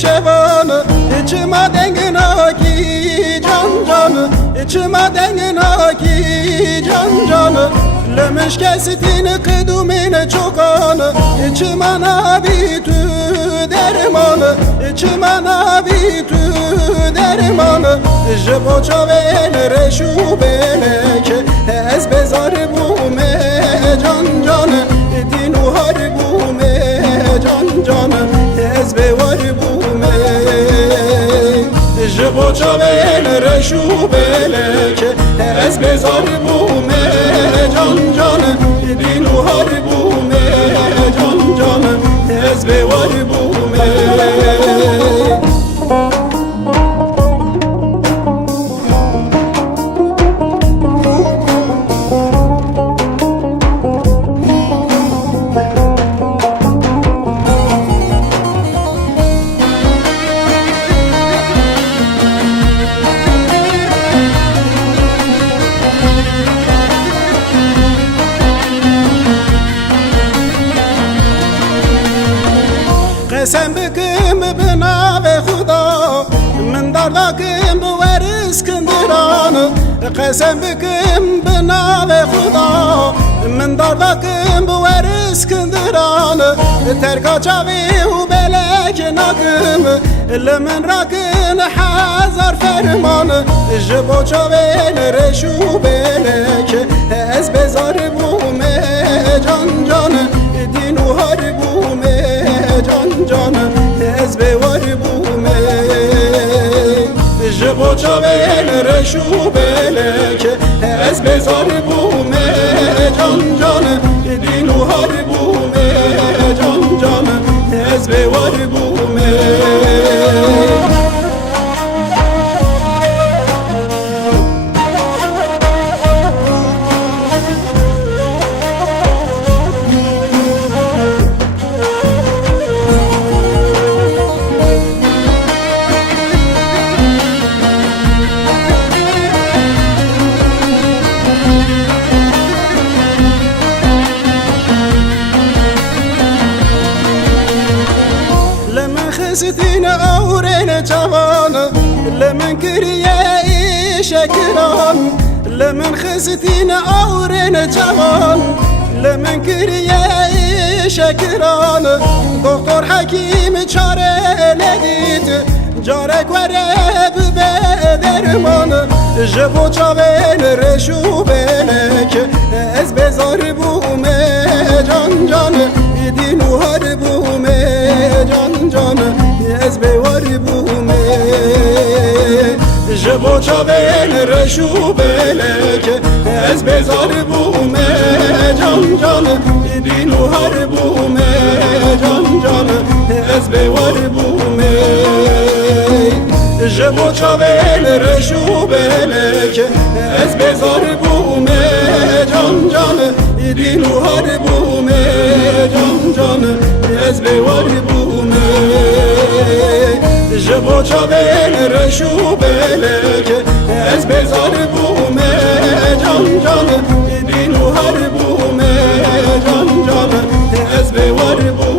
şevanı içime dengina ki can canı içime dengina ki can canı lemiş kesitini kıdumine çokanı içime nabitü dermanı içime nabitü dermanı jibo çavel reşu beleke ez bezarı bu me can canı dinu harbu me can canı ez bevarı bu jibo çavel reşu beleke ez bezarı bu me can canı dinu harbu me can canı ez bevarı bu me قسم بكم بناو خدا من دردكم بور اسكندران قسم بكم بناو خدا من دردكم بور اسكندران تركا چاوي وبلك ناكم لمن راكن حذر فرمان جبو چاوي رشو بلك از بزار بوم جان جان دينو هربوم can canı ez bevarı bu me jibo çavel reşu beleke ez bezarı bu me can canı dinu harbu me can canı ez bevarı bu me ستين أورين جوان لمن كريه شكران لمن خستين أورين جوان لمن كريه شكران دكتور حكيم چاره لديت جارك ورب بدرمان جبو چاول رشو بلك از بزار بوم جان جان دينو هربوم جان جان از بیواری بومه جبو چاول رشو بلکه از بزاری بومه جان جان دینو هر بومه جان جان از بیواری بومه جبو چاول رشو بلکه از بزاری بومه جان جان دینو هر بومه جان جان از بیواری بومه جبو چاول رشو بلکه از بزار بومه جان جان دینو هر بومه جان جان از بیوار بومه